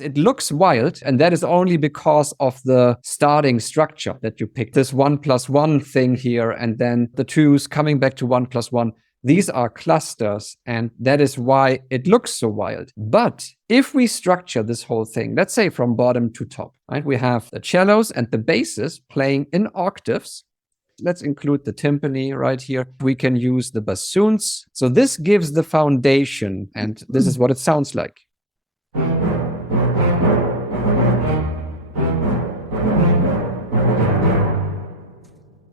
It looks wild, and that is only because of the starting structure that you picked. This 1+1 thing here, and then the 2's coming back to 1+1. These are clusters, and that is why it looks so wild. But if we structure this whole thing, let's say from bottom to top, right? We have the cellos and the basses playing in octaves. Let's include the timpani right here. We can use the bassoons. So this gives the foundation, and this is what it sounds like.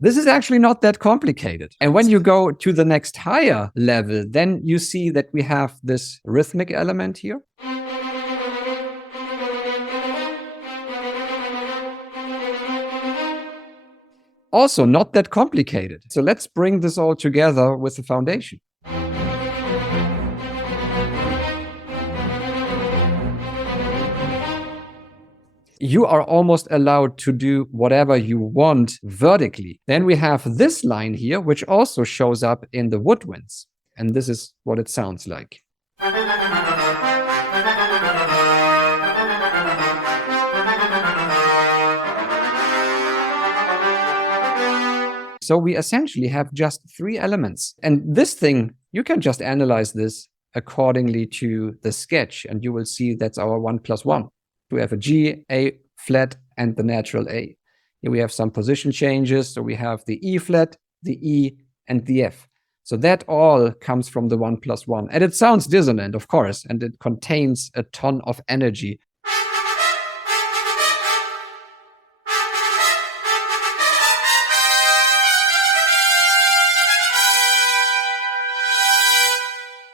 This is actually not that complicated. And when you go to the next higher level, then you see that we have this rhythmic element here. Also not that complicated. So let's bring this all together with the foundation. You are almost allowed to do whatever you want vertically. Then we have this line here, which also shows up in the woodwinds. And this is what it sounds like. So we essentially have just 3 elements. And this thing, you can just analyze this accordingly to the sketch, and you will see that's our 1+1. We have a G, A flat, and the natural A. Here we have some position changes. So we have the E flat, the E, and the F. So that all comes from the 1+1. And it sounds dissonant, of course, and it contains a ton of energy.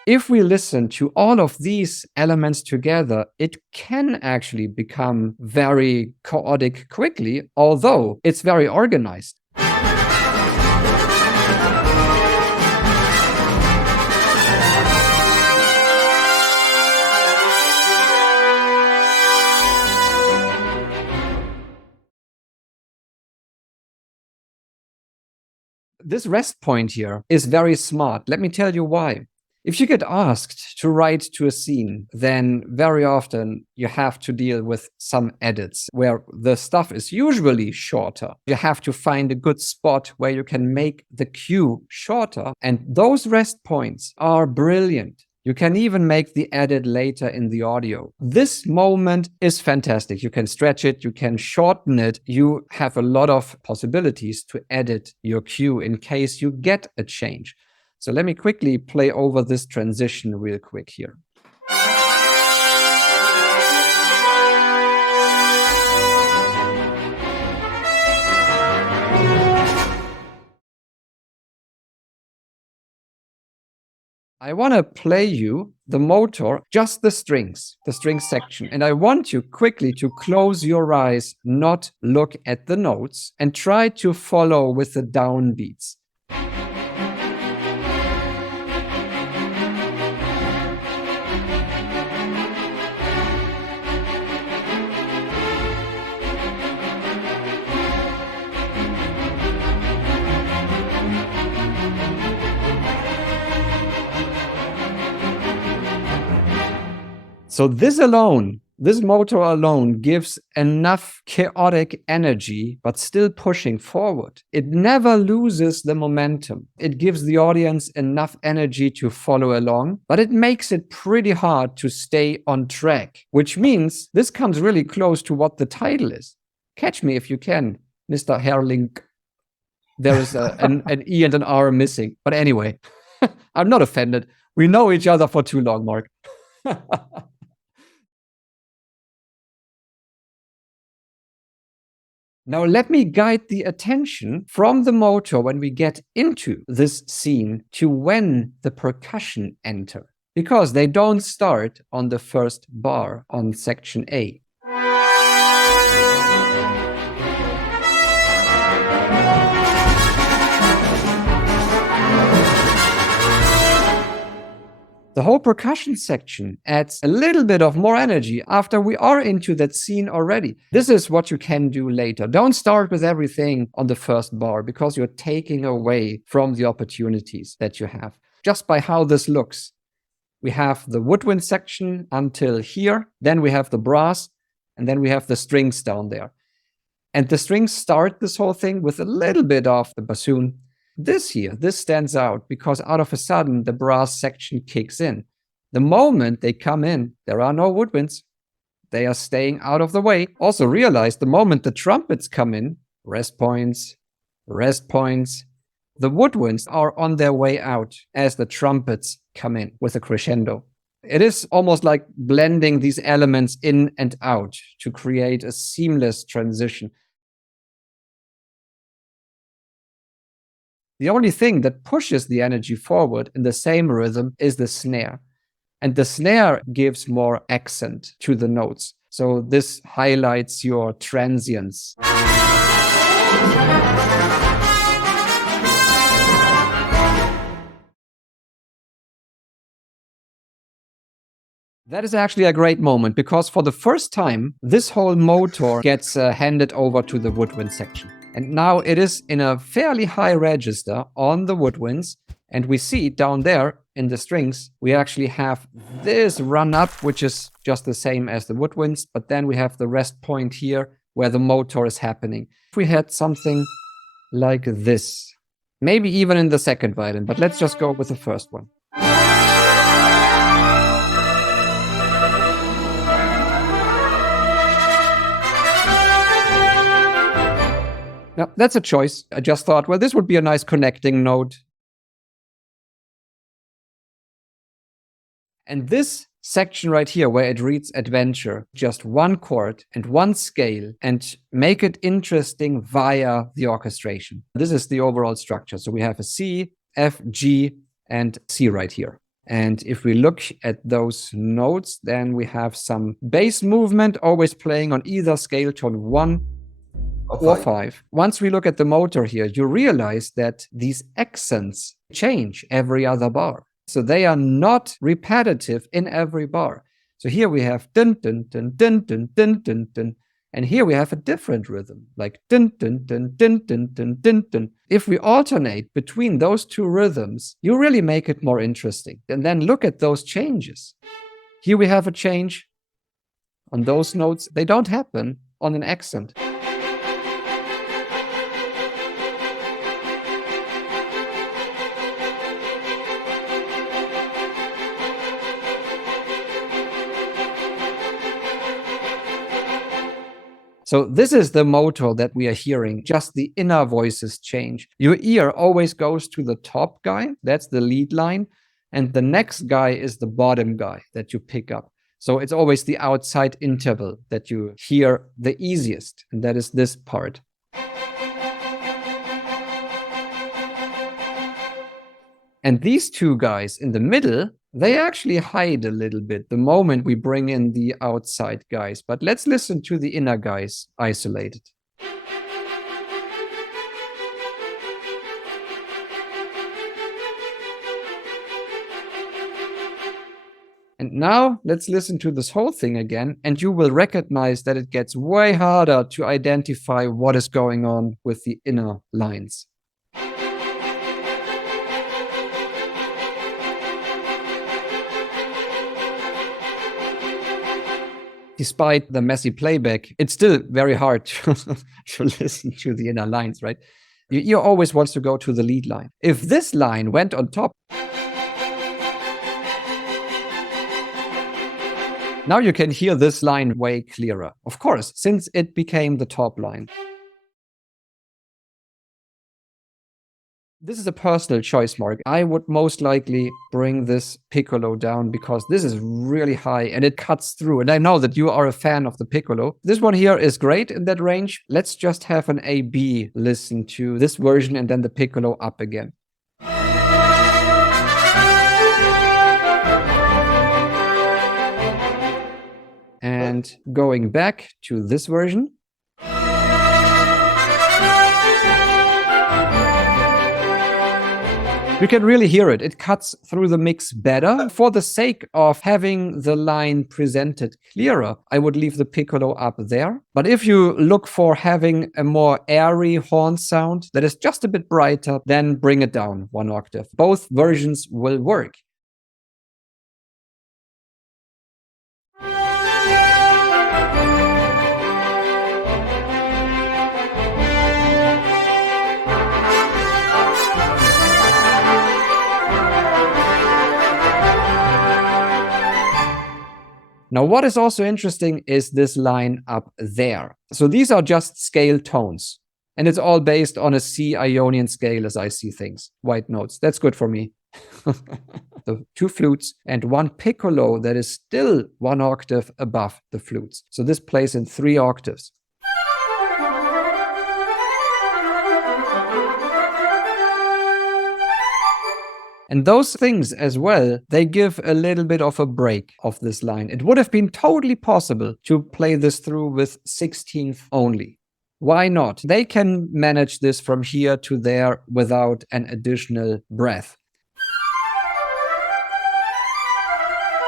If we listen to all of these elements together, it can actually become very chaotic quickly, although it's very organized. This rest point here is very smart. Let me tell you why. If you get asked to write to a scene, then very often you have to deal with some edits where the stuff is usually shorter. You have to find a good spot where you can make the cue shorter. And those rest points are brilliant. You can even make the edit later in the audio. This moment is fantastic. You can stretch it, you can shorten it. You have a lot of possibilities to edit your cue in case you get a change. So let me quickly play over this transition real quick here. I want to play you the motor, just the string section. And I want you quickly to close your eyes, not look at the notes, and try to follow with the downbeats. So this motor alone gives enough chaotic energy, but still pushing forward. It never loses the momentum. It gives the audience enough energy to follow along, but it makes it pretty hard to stay on track, which means this comes really close to what the title is. Catch me if you can, Mr. Herrling. There is an E and an R missing. But anyway, I'm not offended. We know each other for too long, Mark. Now let me guide the attention from the motor when we get into this scene to when the percussion enter, because they don't start on the first bar on section A. The whole percussion section adds a little bit of more energy after we are into that scene already. This is what you can do later. Don't start with everything on the first bar because you're taking away from the opportunities that you have just by how this looks. We have the woodwind section until here, then we have the brass, and then we have the strings down there. And the strings start this whole thing with a little bit of the bassoon. This stands out because out of a sudden the brass section kicks in. The moment they come in, there are no woodwinds. They are staying out of the way. Also realize the moment the trumpets come in, rest points, the woodwinds are on their way out as the trumpets come in with a crescendo. It is almost like blending these elements in and out to create a seamless transition. The only thing that pushes the energy forward in the same rhythm is the snare. And the snare gives more accent to the notes. So this highlights your transients. That is actually a great moment because for the first time, this whole motor gets handed over to the woodwind section. And now it is in a fairly high register on the woodwinds. And we see down there in the strings, we actually have this run up, which is just the same as the woodwinds. But then we have the rest point here where the motor is happening. If we had something like this, maybe even in the second violin, but let's just go with the first one. Now, that's a choice. I just thought, well, this would be a nice connecting note. And this section right here, where it reads adventure, just one chord and one scale, and make it interesting via the orchestration. This is the overall structure. So we have a C, F, G, and C right here. And if we look at those notes, then we have some bass movement always playing on either scale tone 1 or 5. Once we look at the motor here, you realize that these accents change every other bar. So they are not repetitive in every bar. So here we have dun dun dun dun dun dun dun dun. And here we have a different rhythm, like dun dun dun dun dun dun dun dun. If we alternate between those two rhythms, you really make it more interesting. And then look at those changes. Here we have a change on those notes. They don't happen on an accent. So this is the motor that we are hearing, just the inner voices change. Your ear always goes to the top guy, that's the lead line, and the next guy is the bottom guy that you pick up. So it's always the outside interval that you hear the easiest, and that is this part. And these two guys in the middle, they actually hide a little bit the moment we bring in the outside guys. But let's listen to the inner guys isolated. And now let's listen to this whole thing again, and you will recognize that it gets way harder to identify what is going on with the inner lines. Despite the messy playback, it's still very hard to listen to the inner lines, right? Your ear always wants to go to the lead line. If this line went on top, now you can hear this line way clearer. Of course, since it became the top line. This is a personal choice, Mark. I would most likely bring this piccolo down because this is really high and it cuts through. And I know that you are a fan of the piccolo. This one here is great in that range. Let's just have an A-B listen to this version and then the piccolo up again. And going back to this version. You can really hear it. It cuts through the mix better. For the sake of having the line presented clearer, I would leave the piccolo up there. But if you look for having a more airy horn sound that is just a bit brighter, then bring it down one octave. Both versions will work. Now, what is also interesting is this line up there. So these are just scale tones. And it's all based on a C Ionian scale as I see things. White notes. That's good for me. The 2 flutes and 1 piccolo that is still 1 octave above the flutes. So this plays in 3 octaves. And those things as well, they give a little bit of a break of this line. It would have been totally possible to play this through with 16th only. Why not? They can manage this from here to there without an additional breath.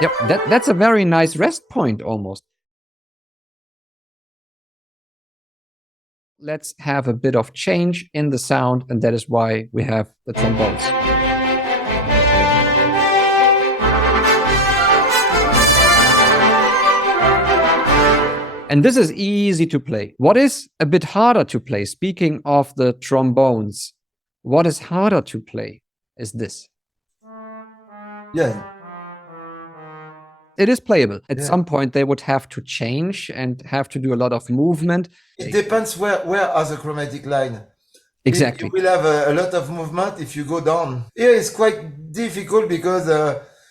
Yep, that's a very nice rest point almost. Let's have a bit of change in the sound, and that is why we have the trombones. And this is easy to play. What is a bit harder to play, speaking of the trombones, what is harder to play is this. Yeah. It is playable. At some point, they would have to change and have to do a lot of movement. It depends where are the chromatic line. Exactly. You will have a lot of movement if you go down. Here it's quite difficult because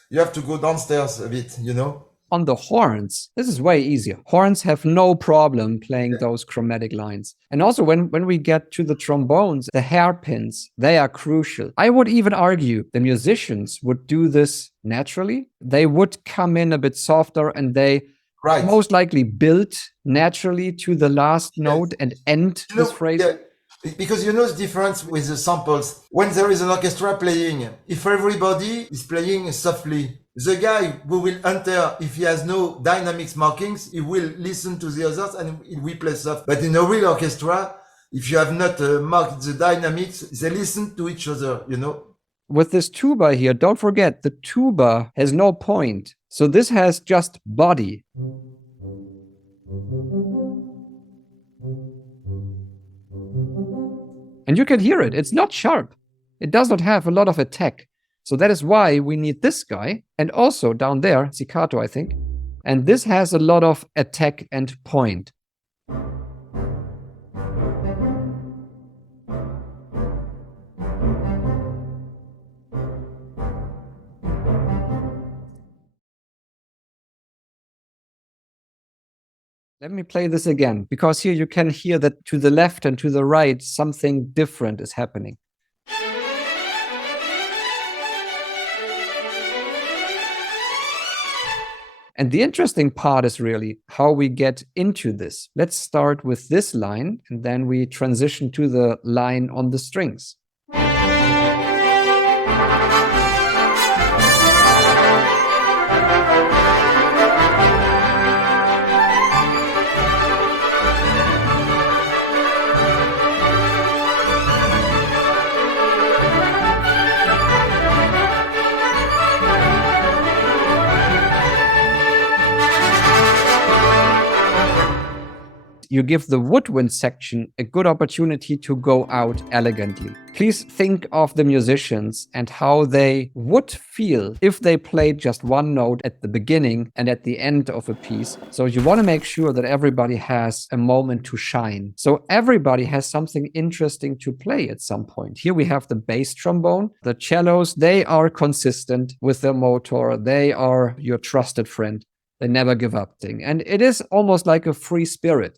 you have to go downstairs a bit, you know. On the horns, this is way easier. Horns have no problem playing those chromatic lines. And also when we get to the trombones, the hairpins, they are crucial. I would even argue the musicians would do this naturally. They would come in a bit softer and they most likely build naturally to the last note and end this phrase. Yeah. Because you know the difference with the samples. When there is an orchestra playing, if everybody is playing softly, the guy who will enter, if he has no dynamics markings, he will listen to the others and he will play soft. But in a real orchestra, if you have not marked the dynamics, they listen to each other, you know. With this tuba here, don't forget, the tuba has no point. So this has just body. And you can hear it. It's not sharp. It does not have a lot of attack. So that is why we need this guy. And also down there, staccato, I think. And this has a lot of attack and point. Let me play this again, because here you can hear that to the left and to the right, something different is happening. And the interesting part is really how we get into this. Let's start with this line, and then we transition to the line on the strings. You give the woodwind section a good opportunity to go out elegantly. Please think of the musicians and how they would feel if they played just one note at the beginning and at the end of a piece. So you want to make sure that everybody has a moment to shine. So everybody has something interesting to play at some point. Here we have the bass trombone. The cellos, they are consistent with their motor. They are your trusted friend. They never give up thing. And it is almost like a free spirit.